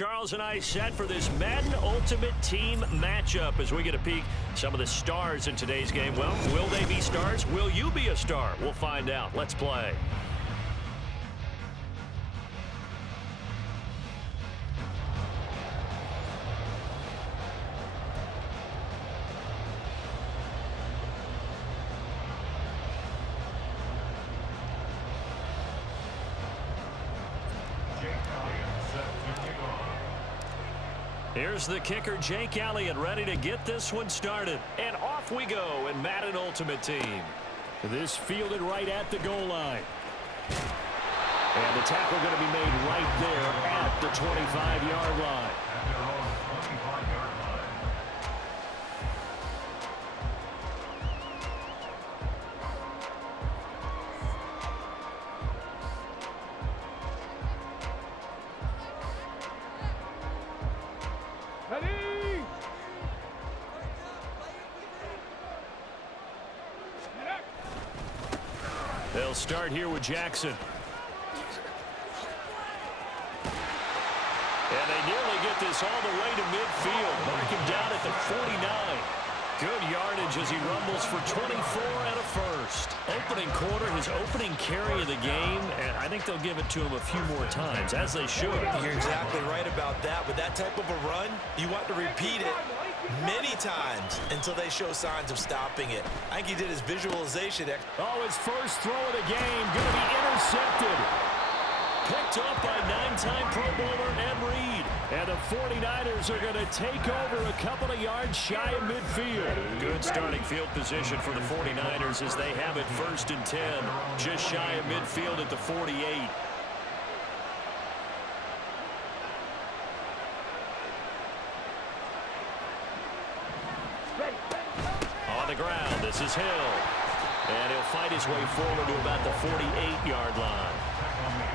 Charles and I set for this Madden Ultimate Team matchup as we get a peek some of the stars in today's game. Well, will they be stars? Will you be a star? We'll find out. Let's play. Here's the kicker, Jake Elliott, ready to get this one started. And off we go in Madden Ultimate Team. This fielded right at the goal line. And the tackle going to be made right there at the 25-yard line. They'll start here with Jackson. And they nearly get this all the way to midfield. Mark him down at the 49. Good yardage as he rumbles for 24 and a first. Opening quarter, his opening carry of the game, and I think they'll give it to him a few more times, as they should. You're exactly right about that. With that type of a run, you want to repeat it many times until they show signs of stopping it. I think he did his visualization. Oh, his first throw of the game going to be intercepted. Picked up by 9-time Pro Bowler Ed Reed. And the 49ers are going to take over a couple of yards shy of midfield. Good starting field position for the 49ers as they have it 1st and 10. Just shy of midfield at the 48. On the ground, this is Hill. And he'll fight his way forward to about the 48-yard line.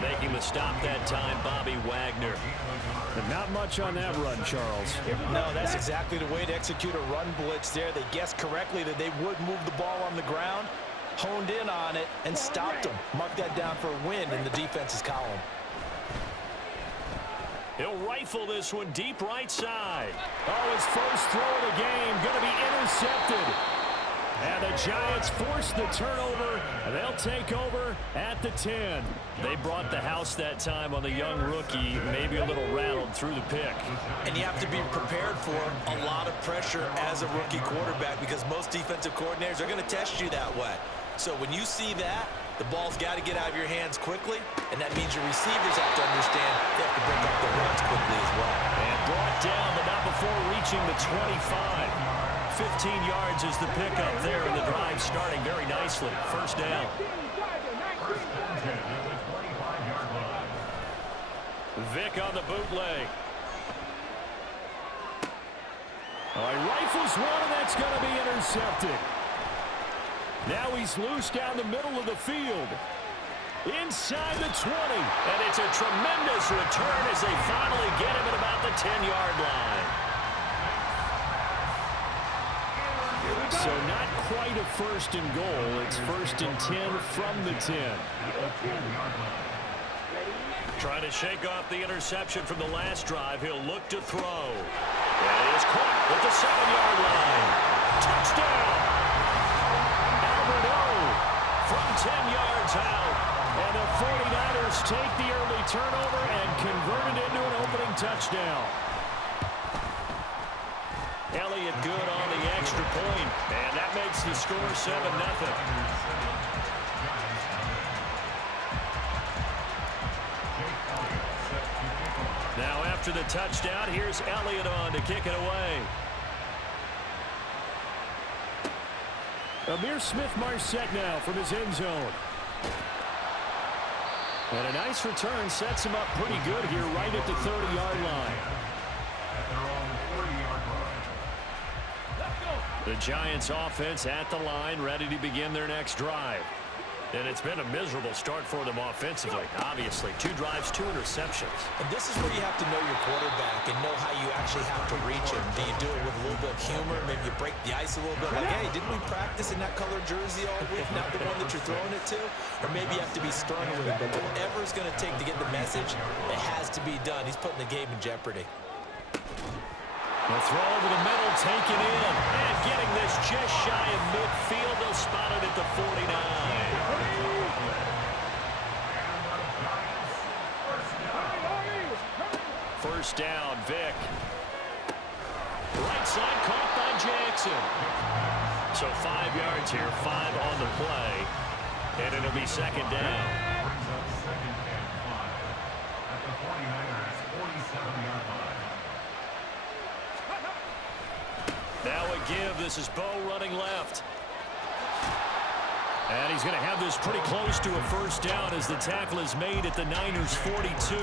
Making the stop that time, Bobby Wagner. And not much on that run, Charles. No, that's exactly the way to execute a run blitz there. They guessed correctly that they would move the ball on the ground, honed in on it, and stopped them. Mark that down for a win in the defense's column. He'll rifle this one deep right side. Oh, his first throw of the game going to be intercepted. And the Giants force the turnover. They'll take over at the 10. They brought the house that time on the young rookie, maybe a little rattled through the pick. And you have to be prepared for a lot of pressure as a rookie quarterback because most defensive coordinators are going to test you that way. So when you see that, the ball's got to get out of your hands quickly, and that means your receivers have to understand they have to break up the runs quickly as well. And brought down, but not before reaching the 25. 15 yards is the pickup there, and the drive starting very nicely. First down. Vick on the bootleg. Oh, he rifles one, and that's going to be intercepted. Now he's loose down the middle of the field. Inside the 20. And it's a tremendous return as they finally get him at about the 10-yard line. So not quite a 1st and goal. It's 1st and 10 from the 10. Trying to shake off the interception from the last drive. He'll look to throw. And he is caught at the 7-yard line. Touchdown! Albert from 10 yards out. And the 49ers take the early turnover and convert it into an opening touchdown. Elliott good on the extra point, and that makes the score 7-0. Now after the touchdown, here's Elliott on to kick it away. Amir Smith-Marset now from his end zone. And a nice return sets him up pretty good here right at the 30-yard line. The Giants offense at the line, ready to begin their next drive. And it's been a miserable start for them offensively. Obviously, 2 drives, 2 interceptions. And this is where you have to know your quarterback and know how you actually have to reach him. Do you do it with a little bit of humor? Maybe you break the ice a little bit. Like, hey, didn't we practice in that color jersey all week? Not the one that you're throwing it to? Or maybe you have to be stern with him. But whatever it's going to take to get the message, it has to be done. He's putting the game in jeopardy. The throw over the middle, taken in. And getting this just shy of midfield. They'll spot it at the 49. First down, Vic. Right side caught by Jackson. So 5 yards here, 5 on the play. And it'll be second down. Now a give. This is Bo running left. And he's going to have this pretty close to a first down as the tackle is made at the Niners' 42.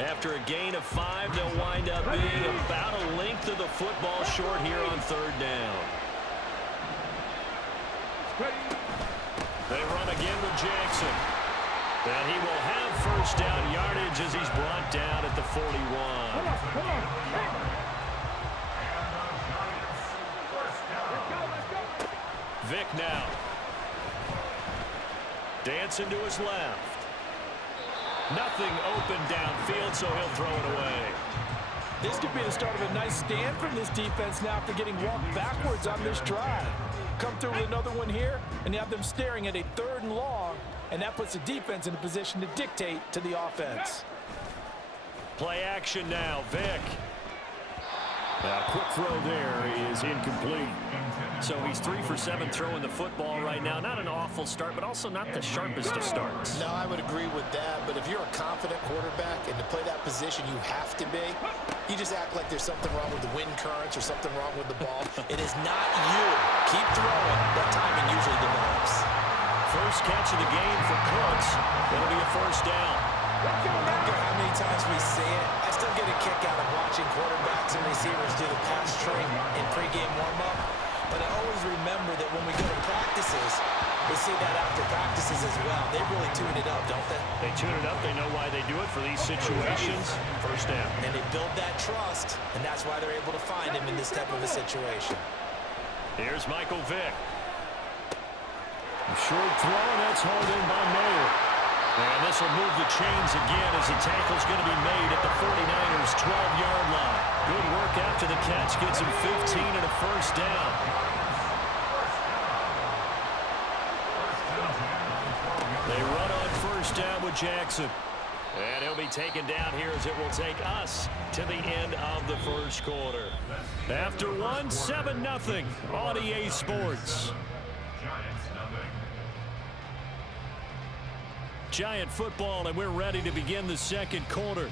After a gain of 5, they'll wind up being about a length of the football short here on third down. They run again with Jackson. And he will have first down yardage as he's brought down at the 41. Come on. Vic now. Dancing to his left. Nothing open downfield, so he'll throw it away. This could be the start of a nice stand from this defense now after getting walked backwards on this drive. Come through with another one here, and you have them staring at a 3rd and long, and that puts the defense in a position to dictate to the offense. Play action now, Vic. A quick throw there is incomplete. So he's 3 for 7 throwing the football right now. Not an awful start, but also not the sharpest of starts. No, I would agree with that. But if you're a confident quarterback and to play that position you have to be, you just act like there's something wrong with the wind currents or something wrong with the ball. It is not you. Keep throwing. That timing usually develops. First catch of the game for Cooks. It'll be a first down. No matter how many times we see it, I still get a kick out of watching quarterbacks and receivers do the pass tree in pregame warm-up. But I always remember that when we go to practices, we see that after practices as well. They really tune it up, don't they? They tune it up. They know why they do it for these situations. First down. And they build that trust, and that's why they're able to find him in this type of a situation. Here's Michael Vick. A short throw, and that's hauled in by Mayer. And this will move the chains again as the tackle's going to be made at the 49ers' 12-yard line. Good work after the catch. Gets him 15 and a first down. They run on first down with Jackson. And he'll be taken down here as it will take us to the end of the first quarter. After 7-0 on EA Sports. Giant football, and we're ready to begin the second quarter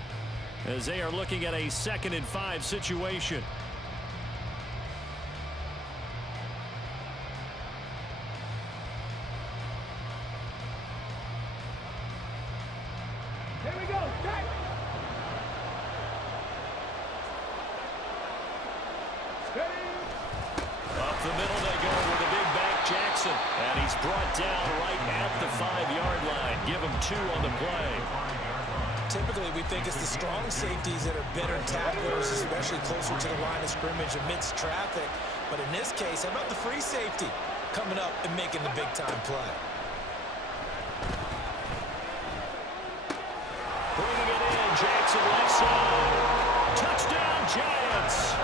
as they are looking at a 2nd and 5 situation. Here we go. Up the middle they go with a big back Jackson. And he's brought down right at the 5-yard line. Give him 2 on the play. Typically, we think it's the strong safeties that are better tacklers, especially closer to the line of scrimmage amidst traffic. But in this case, how about the free safety coming up and making the big-time play? Bringing it in, Jackson left side. Touchdown, Giants.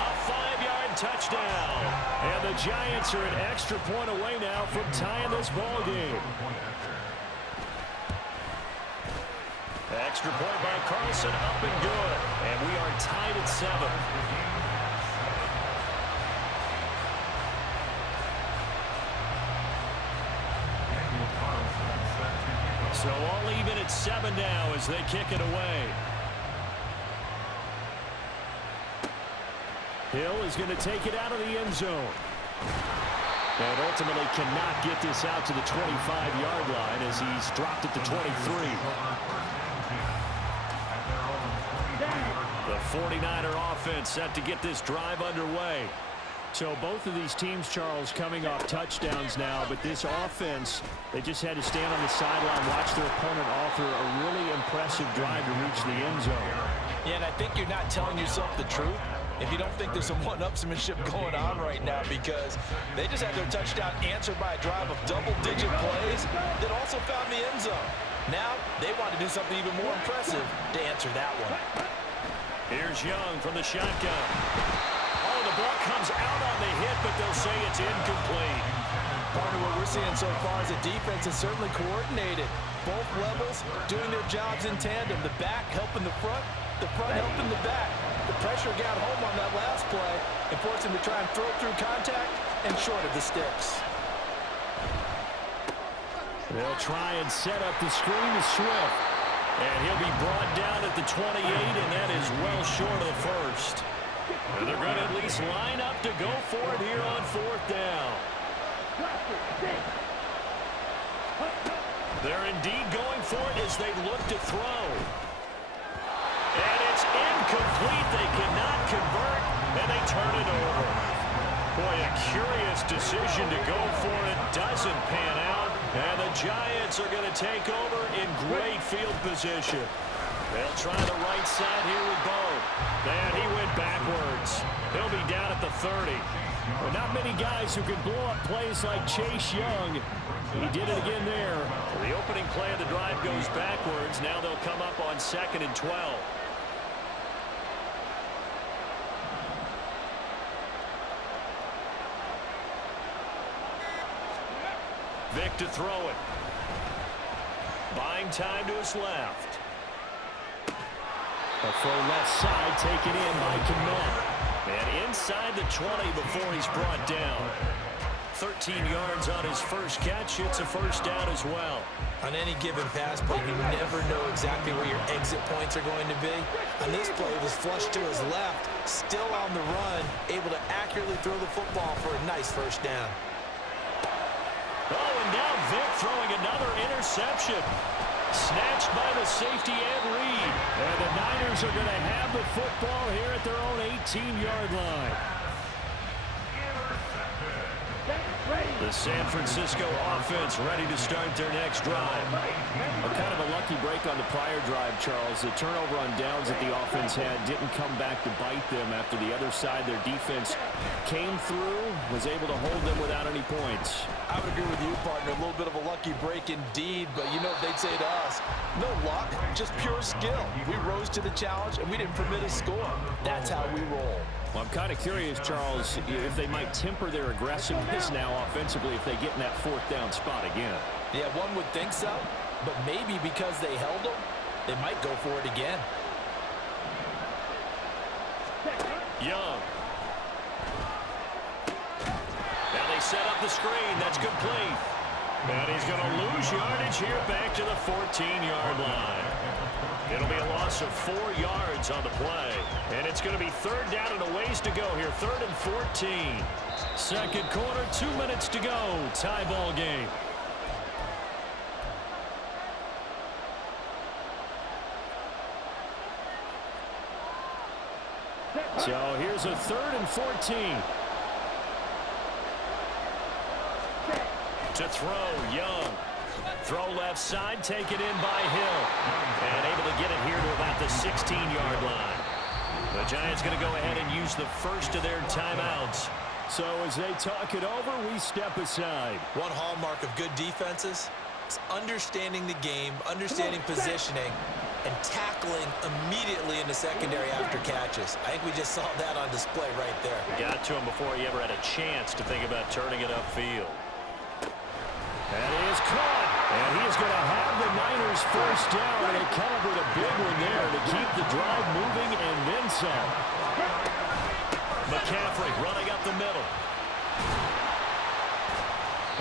A 5-yard touchdown. And the Giants are an extra point away now from tying this ball game. Extra point by Carlson, up and good. And we are tied at 7. So all even at 7 now as they kick it away. Hill is going to take it out of the end zone. And ultimately cannot get this out to the 25-yard line as he's dropped at the 23. The 49er offense set to get this drive underway. So both of these teams, Charles, coming off touchdowns now, but this offense, they just had to stand on the sideline, watch their opponent offer a really impressive drive to reach the end zone. Yeah, and I think you're not telling yourself the truth if you don't think there's some one-upsmanship going on right now, because they just had their touchdown answered by a drive of double-digit plays that also found the end zone. Now they want to do something even more impressive to answer that one. Here's Young from the shotgun. Oh, the ball comes out on the hit, but they'll say it's incomplete. Part of what we're seeing so far is the defense is certainly coordinated. Both levels doing their jobs in tandem. The back helping the front helping the back. The pressure got home on that last play and forced him to try and throw through contact and short of the sticks. They'll try and set up the screen to Swift. And he'll be brought down at the 28, and that is well short of the first. And they're going to at least line up to go for it here on fourth down. They're indeed going for it as they look to throw. And it's incomplete. They cannot convert, and they turn it over. Boy, a curious decision to go for it. Doesn't pan out, and the Giants are going to take over in great field position. They'll try the right side here with Bo. And he went backwards. He'll be down at the 30. Well, not many guys who can blow up plays like Chase Young. He did it again there. The opening play of the drive goes backwards. Now they'll come up on 2nd and 12. Vic to throw it. Buying time to his left. A throw left side taken in by Kmet. And inside the 20 before he's brought down. 13 yards on his first catch. It's a first down as well. On any given pass play, you never know exactly where your exit points are going to be. On this play, it was flushed to his left, still on the run, able to accurately throw the football for a nice first down. Oh, and now Vic throwing another interception. Snatched by the safety Ed Reed. And the Niners are going to have the football here at their own 18-yard line. The San Francisco offense ready to start their next drive. Kind of a lucky break on the prior drive, Charles. The turnover on downs that the offense had didn't come back to bite them after the other side. Their defense came through, was able to hold them without any points. I would agree with you, partner. A little bit of a lucky break indeed, but you know what they'd say to us? No luck, just pure skill. We rose to the challenge, and we didn't permit a score. That's how we roll. Well, I'm kind of curious, Charles, if they might temper their aggressiveness now offensively if they get in that fourth down spot again. Yeah, one would think so, but maybe because they held them, they might go for it again. Young. Now they set up the screen. That's complete. And he's going to lose yardage here back to the 14-yard line. It'll be a loss of 4 yards on the play. And it's going to be third down and a ways to go here. 3rd and 14. Second quarter, 2 minutes to go. Tie ball game. So here's a 3rd and 14. To throw, Young. Throw left side, taken in by Hill. And able to get it here to about the 16-yard line. The Giants going to go ahead and use the first of their timeouts. So as they talk it over, we step aside. One hallmark of good defenses is understanding the game, understanding positioning, and tackling immediately in the secondary after catches. I think we just saw that on display right there. Got to him before he ever had a chance to think about turning it upfield. That is caught. And he is going to have the Niners first down. And they come up with a big one there to keep the drive moving and then some. McCaffrey running up the middle.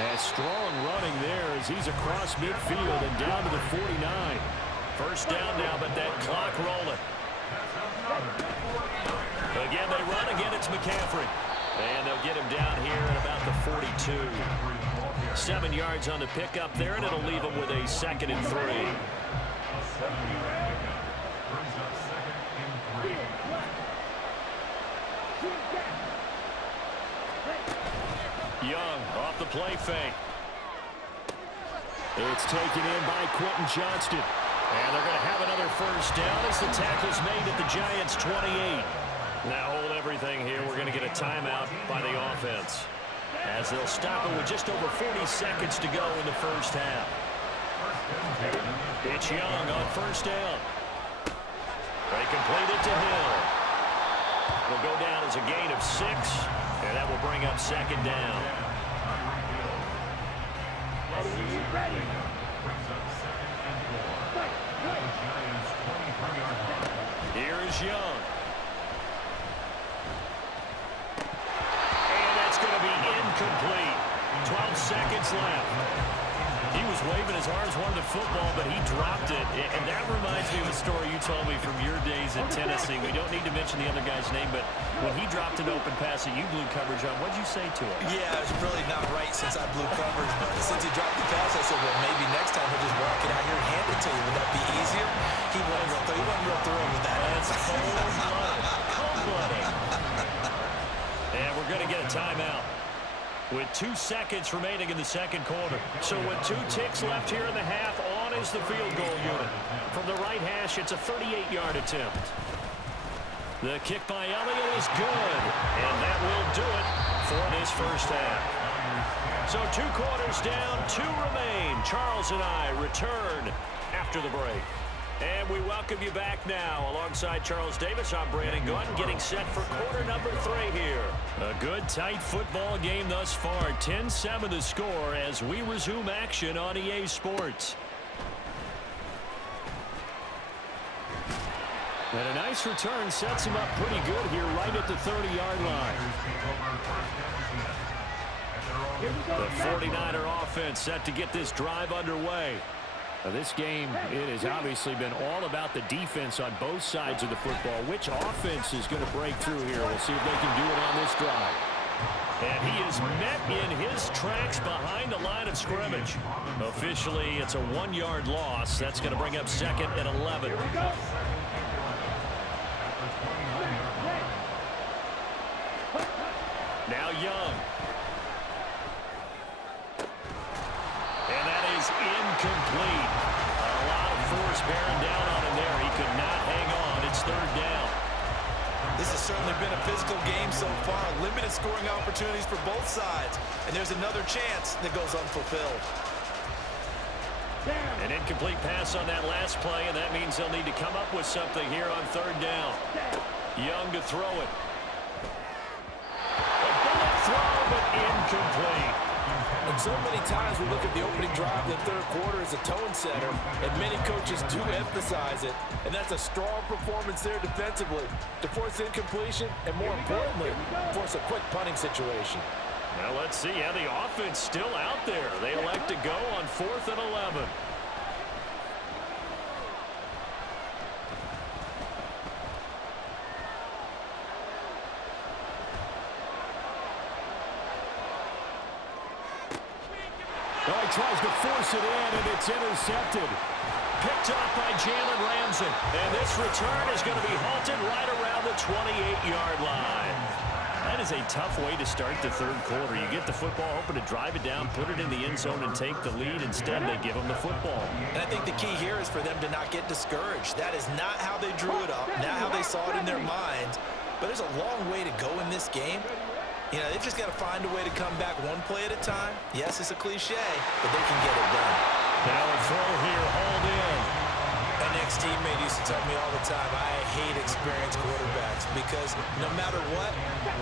And strong running there as he's across midfield and down to the 49. First down now, but that clock rolling. Again, they run. Again, it's McCaffrey. And they'll get him down here at about the 42. 7 yards on the pickup there, and it'll leave him with a 2nd and 3. Young off the play fake. It's taken in by Quentin Johnston. And they're going to have another first down as the tackle's made at the Giants' 28. Now hold everything here. We're going to get a timeout by the offense, as they'll stop it with just over 40 seconds to go in the first half. It's Young on first down. They complete it to Hill. It'll go down as a gain of 6, and that will bring up second down. Ready. Here's Young. And that's going to be incomplete. 12 seconds left. He was waving his arms, wanted the football, but he dropped it. And that reminds me of a story you told me from your days in Tennessee. We don't need to mention the other guy's name, but when he dropped an open pass that you blew coverage on, what'd you say to him? Yeah, it's really not right since I blew coverage, but since he dropped the pass, I said, well, maybe next time he'll just walk it out here and hand it to you. Would that be easier? He wasn't real thrilled with that. That's cold-blooded. Cold-blooded. And we're going to get a timeout with 2 seconds remaining in the second quarter. So with 2 ticks left here in the half, on is the field goal unit. From the right hash, it's a 38-yard attempt. The kick by Elliott is good, and that will do it for this first half. So 2 quarters down, 2 remain. Charles and I return after the break. And we welcome you back now. Alongside Charles Davis, I'm Brandon Gunn, getting set for quarter number 3 here. A good, tight football game thus far. 10-7 the score as we resume action on EA Sports. And a nice return sets him up pretty good here right at the 30-yard line. The 49er offense set to get this drive underway. Now this game, it has obviously been all about the defense on both sides of the football. Which offense is going to break through here? We'll see if they can do it on this drive. And he is met in his tracks behind the line of scrimmage. Officially, it's a 1-yard loss. That's going to bring up second and 11. Now Young. And that is incomplete. A lot of force bearing down on him there. He could not hang on. It's third down. This has certainly been a physical game so far. Limited scoring opportunities for both sides. And there's another chance that goes unfulfilled. An incomplete pass on that last play, and that means they'll need to come up with something here on third down. Young to throw it. A bullet throw, but incomplete. And so many times we look at the opening drive in the third quarter as a tone setter, and many coaches do emphasize it. And that's a strong performance there defensively to force incompletion and, more importantly, force a quick punting situation. Now let's see how the offense still out there. They elect to go on 4th and 11. Oh, he tries to force it in, and it's intercepted. Picked up by Jalen Ramsey. And this return is going to be halted right around the 28-yard line. That is a tough way to start the third quarter. You get the football, hoping to drive it down, put it in the end zone, and take the lead. Instead, they give them the football. And I think the key here is for them to not get discouraged. That is not how they drew it up, not how they saw it in their minds. But there's a long way to go in this game. You know, they've just got to find a way to come back one play at a time. Yes, it's a cliche, but they can get it done. Now a throw here, hauled in. An ex-teammate used to tell me all the time, I hate experienced quarterbacks because no matter what,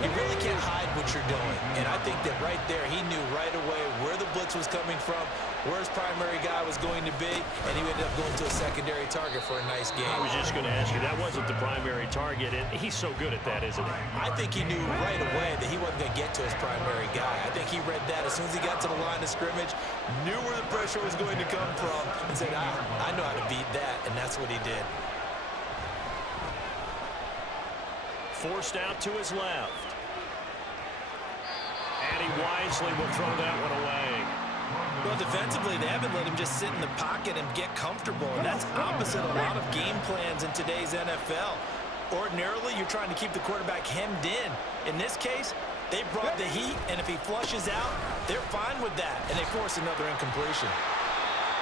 you really can't hide what you're doing. And I think that right there, he knew right away where the blitz was coming from, where his primary guy was going to be, and he ended up going to a secondary target for a nice game. I was just going to ask you, that wasn't the primary target, and he's so good at that, isn't he? I think he knew right away that he wasn't going to get to his primary guy. I think he read that as soon as he got to the line of scrimmage, knew where the pressure was going to come from, and said, I know how to beat that, and that's what he did. Forced out to his left. And he wisely will throw that one away. Well, defensively, they haven't let him just sit in the pocket and get comfortable, and that's opposite a lot of game plans in today's NFL. Ordinarily, you're trying to keep the quarterback hemmed in. In this case, They brought the heat, and if he flushes out, they're fine with that, and they force another incompletion.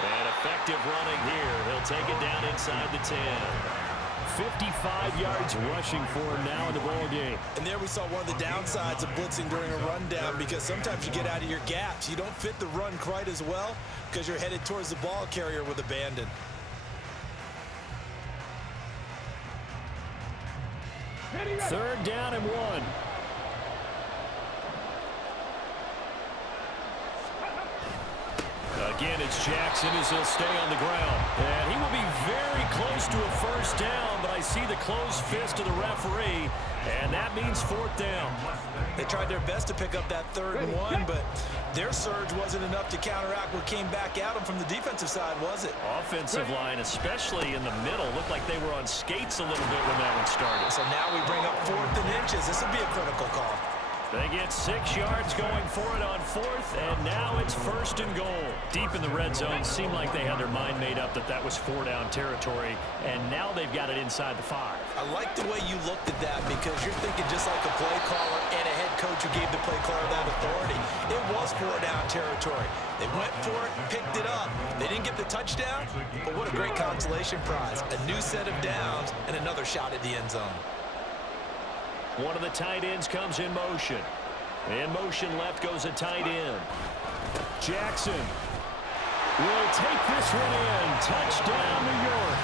And effective running here. He'll take it down inside the 10. 55 yards rushing for him now in the ball game. And there we saw one of the downsides of blitzing during a rundown, because sometimes you get out of your gaps. You don't fit the run quite as well because you're headed towards the ball carrier with abandon. Third down and 1. Again, it's Jackson as he'll stay on the ground. And he will be very close to a first down, but I see the closed fist of the referee, and that means fourth down. They tried their best to pick up that 3rd and 1, but their surge wasn't enough to counteract what came back at them from the defensive side, was it? Offensive line, especially in the middle, looked like they were on skates a little bit when that one started. So now we bring up 4th and inches. This will be a critical call. They get 6 yards going for it on 4th, and now it's 1st and goal. Deep in the red zone, seemed like they had their mind made up that that was 4-down territory, and now they've got it inside the 5. I like the way you looked at that, because you're thinking just like a play caller and a head coach who gave the play caller that authority. It was 4-down territory. They went for it, picked it up. They didn't get the touchdown, but what a great consolation prize. A new set of downs and another shot at the end zone. One of the tight ends comes in motion. In motion left goes a tight end. Jackson will take this one in. Touchdown, New York.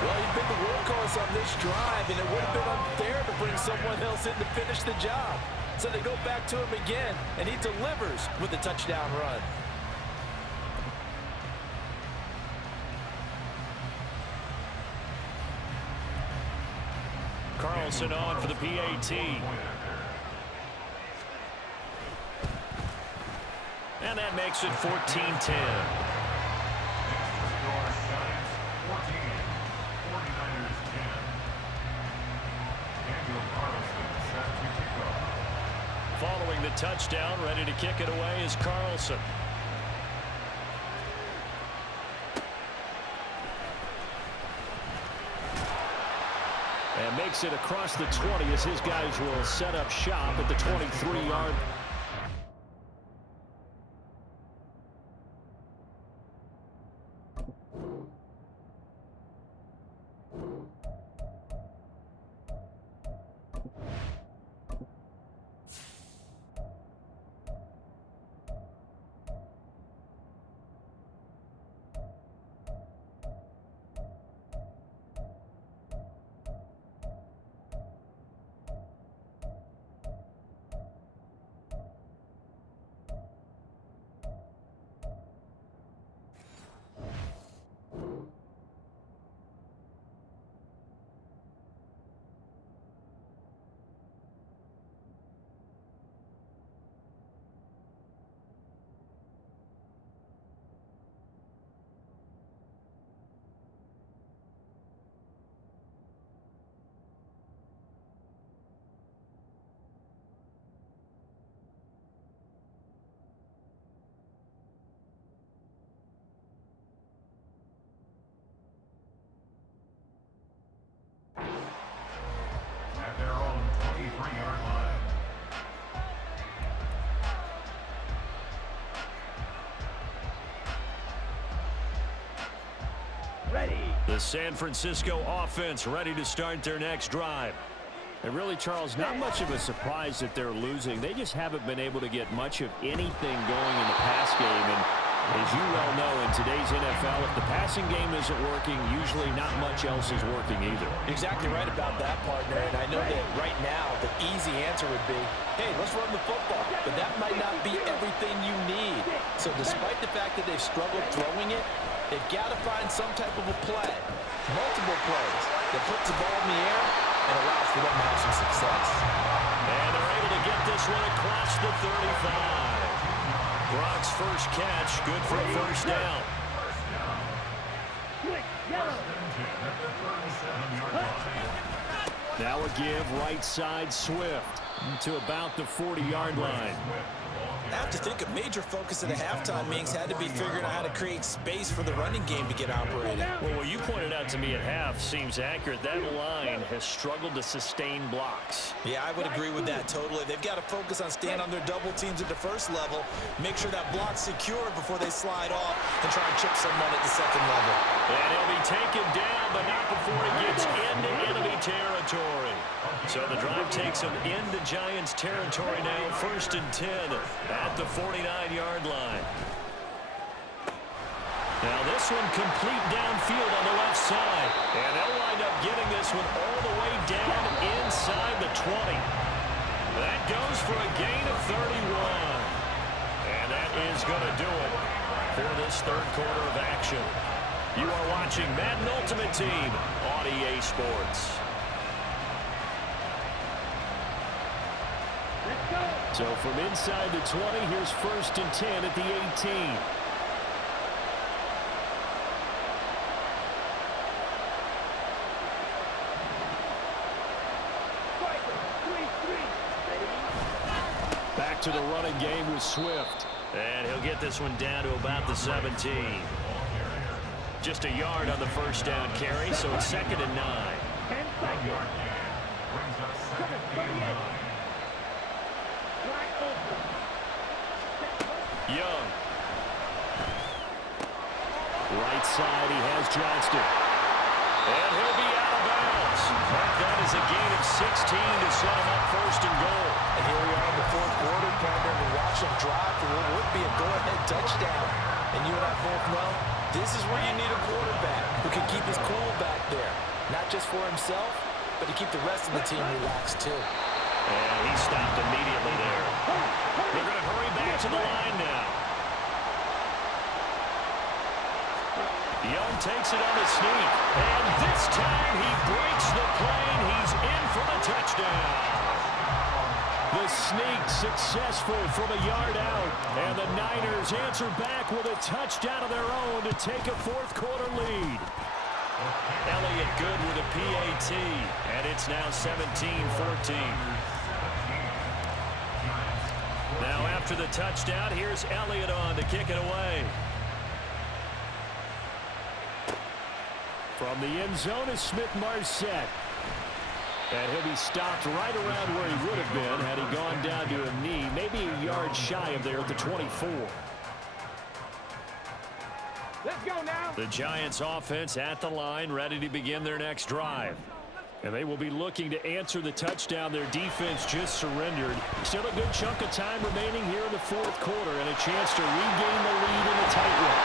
Well, he's been the workhorse on this drive, and it would have been unfair to bring someone else in to finish the job. So they go back to him again, and he delivers with a touchdown run. Carlson on for the PAT. And that makes it 14-10. Following the touchdown, ready to kick it away is Carlson. And makes it across the 20 as his guys will set up shop at the 23-yard. The San Francisco offense ready to start their next drive. And really, Charles, not much of a surprise that they're losing. They just haven't been able to get much of anything going in the pass game. And as you well know, in today's NFL, if the passing game isn't working, usually not much else is working either. Exactly right about that, partner. And I know that right now the easy answer would be, hey, let's run the football. But that might not be everything you need. So despite the fact that they've struggled throwing it, they've got to find some type of a play, multiple plays, that puts the ball in the air and allows for them to have some success. And they're able to get this one across the 35. Brock's first catch, good for a first down. Now a give right side Swift to about the 40-yard line. I have to think a major focus of the halftime meetings had to be figuring out how to create space for the running game to get operating. Well, what you pointed out to me at half seems accurate. That line has struggled to sustain blocks. Yeah, I would agree with that totally. They've got to focus on staying on their double teams at the first level, make sure that block's secured before they slide off and try and chip someone at the second level. And he'll be taken down, but not before he gets into enemy territory. So the drive takes him into Giants territory now, 1st and 10 at the 49-yard line. Now this one complete downfield on the left side. And they'll wind up getting this one all the way down inside the 20. That goes for a gain of 31. And that is going to do it for this third quarter of action. You are watching Madden Ultimate Team on EA Sports. So from inside the 20, here's 1st and 10 at the 18. Back to the running game with Swift. And he'll get this one down to about the 17. Just a yard on the first down carry, so it's 2nd and 9. Young. Right side, he has Johnston. And he'll be out of bounds. That is a gain of 16 to set him up 1st and goal. And here we are in the fourth quarter, partner, and watch him drive for what would be a go-ahead touchdown. And you and I both know this is where you need a quarterback who can keep his cool back there. Not just for himself, but to keep the rest of the team relaxed too. And he stopped immediately there. They're going to hurry back to the line now. Young takes it on the sneak. And this time he breaks the plane. He's in for the touchdown. The sneak successful from a yard out. And the Niners answer back with a touchdown of their own to take a fourth quarter lead. Elliott good with a PAT. And it's now 17-14. Now after the touchdown, here's Elliott on to kick it away. From the end zone is Smith-Marset. And he'll be stopped right around where he would have been had he gone down to a knee, maybe a yard shy of there at the 24. Let's go now. The Giants offense at the line, ready to begin their next drive. And they will be looking to answer the touchdown their defense just surrendered. Still a good chunk of time remaining here in the fourth quarter and a chance to regain the lead in a tight one.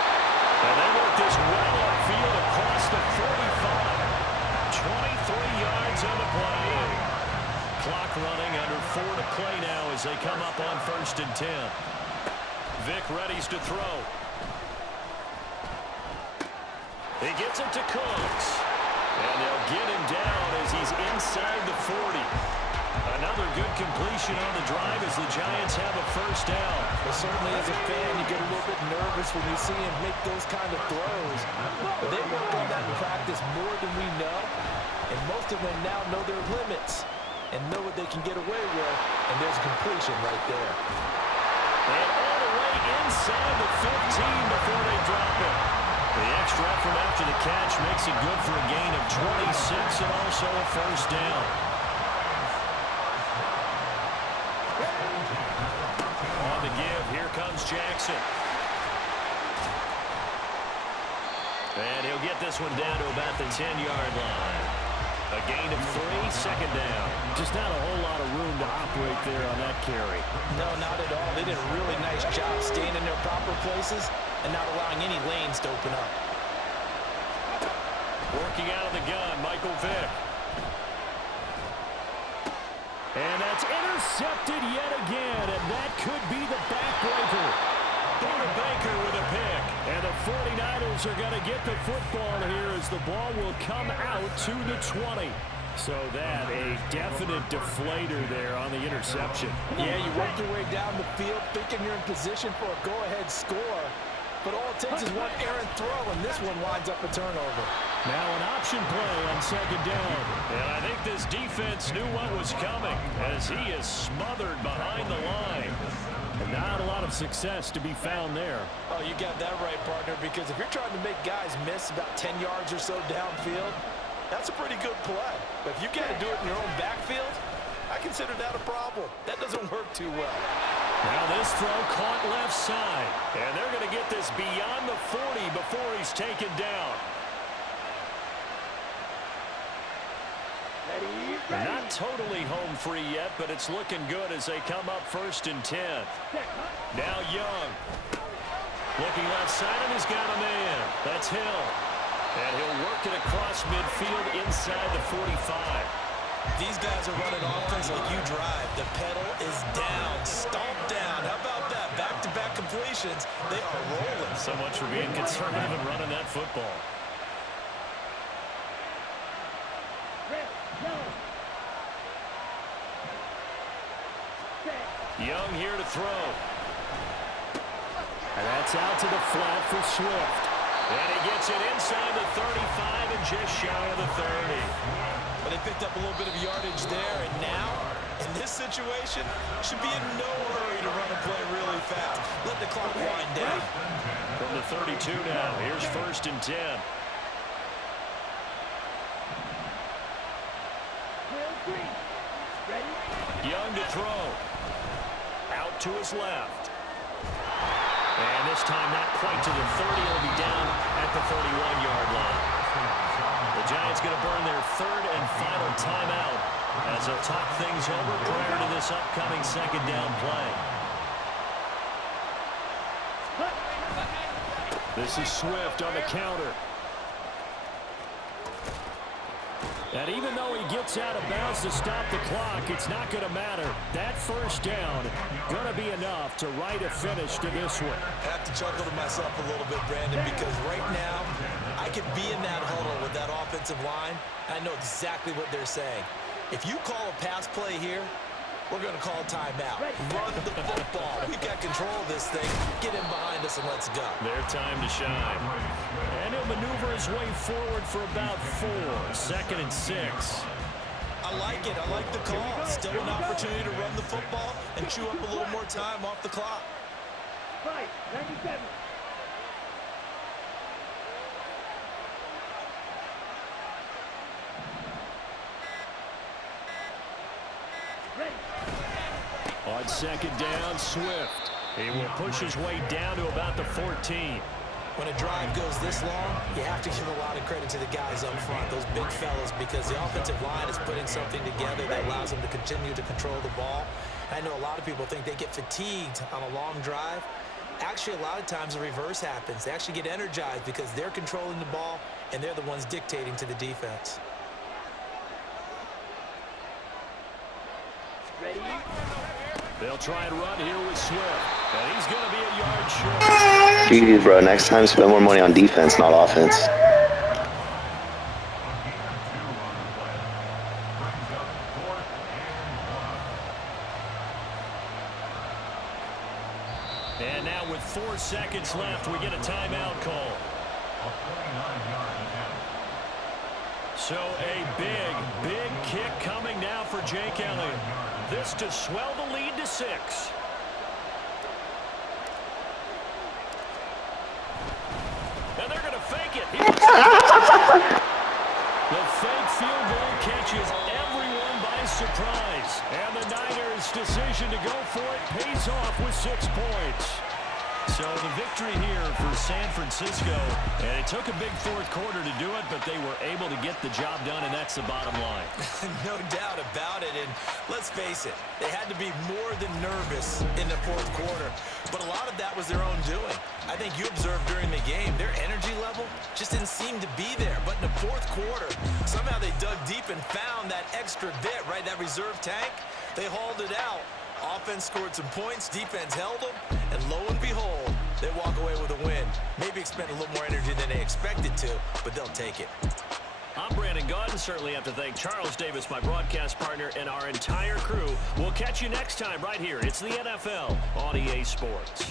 And they work this well upfield across the 45. 23 yards on the play. Clock running, under 4 to play now as they come up on 1st and 10. Vick readies to throw. He gets it to Cooks. And they'll get him down as he's inside the 40. Another good completion on the drive as the Giants have a first down. Well, certainly as a fan, you get a little bit nervous when you see him make those kind of throws. But they work on that in practice more than we know. And most of them now know their limits and know what they can get away with. And there's a completion right there. And all the way inside the 15 before they drop it. The extra effort after the catch makes it good for a gain of 26 and also a first down. On the give, here comes Jackson. And he'll get this one down to about the 10-yard line. A gain of 3, 2nd down. Just not a whole lot of room to operate there on that carry. No, not at all. They did a really nice job staying in their proper places and not allowing any lanes to open up. Working out of the gun, Michael Vick. And that's intercepted yet again, and that could be the backbreaker. Buda Baker with a pick. And the 49ers are going to get the football here as the ball will come out to the 20. So that a definite deflator there on the interception. Yeah, you work your way down the field thinking you're in position for a go-ahead score. But all it takes is one errant throw, and this one winds up a turnover. Now an option play on 2nd down. And I think this defense knew what was coming as he is smothered behind the line. And not a lot of success to be found there. Oh, you got that right, partner, because if you're trying to make guys miss about 10 yards or so downfield, that's a pretty good play. But if you got to do it in your own backfield, I consider that a problem. That doesn't work too well. Now this throw caught left side. And they're going to get this beyond the 40 before he's taken down. They're not totally home free yet, but it's looking good as they come up 1st and 10. Now Young. Looking left side, and he's got a man. That's Hill. And he'll work it across midfield inside the 45. These guys are running offense like you drive. The pedal is down, stomp down. How about that? Back-to-back completions. They are rolling. So much for being conservative and running that football. Young here to throw. And that's out to the flat for Swift. And he gets it inside the 35 and just shy of the 30. Well, they picked up a little bit of yardage there, and now, in this situation, should be in no hurry to run a play really fast. Let the clock wind down. From the 32 now, here's 1st and 10. Young to throw. Out to his left. And this time not quite to the 30. It'll be down at the 31-yard line. The Giants going to burn their 3rd and final timeout as they'll talk things over prior to this upcoming 2nd down play. This is Swift on the counter. And even though he gets out of bounds to stop the clock, it's not going to matter. That 1st down going to be enough to write a finish to this one. I have to chuckle to myself a little bit, Brandon, because right now I could be in that huddle with that offensive line. I know exactly what they're saying. If you call a pass play here, we're going to call timeout. Run the football. We've got control of this thing. Get in behind us and let's go. Their time to shine. And he'll maneuver his way forward for about 4. 2nd and 6. I like it. I like the call. Still an opportunity to run the football and chew up a little more time off the clock. 97. On 2nd down, Swift. He will push his way down to about the 14. When a drive goes this long, you have to give a lot of credit to the guys up front, those big fellas, because the offensive line is putting something together that allows them to continue to control the ball. I know a lot of people think they get fatigued on a long drive. Actually, a lot of times the reverse happens. They actually get energized because they're controlling the ball, and they're the ones dictating to the defense. Ready? They'll try and run here with Swift. And he's going to be a yard short. Jeez, bro. Next time, spend more money on defense, not offense. And now with 4 seconds left, we get a timeout call. So a big kick coming now for Jake Elliott. This to swell the lead to 6. And they're going to fake it. The fake field goal catches everyone by surprise. And the Niners' decision to go for it pays off with 6 points. So the victory here for San Francisco, and it took a big 4th quarter to do it, but they were able to get the job done, and that's the bottom line. No doubt about it, and let's face it, they had to be more than nervous in the 4th quarter, but a lot of that was their own doing. I think you observed during the game, their energy level just didn't seem to be there, but in the 4th quarter, somehow they dug deep and found that extra bit, right, that reserve tank. They hauled it out. Offense scored some points, defense held them, and lo and behold, they walk away with a win. Maybe expend a little more energy than they expected to, but they'll take it. I'm Brandon Gaudin. Certainly have to thank Charles Davis, my broadcast partner, and our entire crew. We'll catch you next time right here. It's the NFL on EA Sports.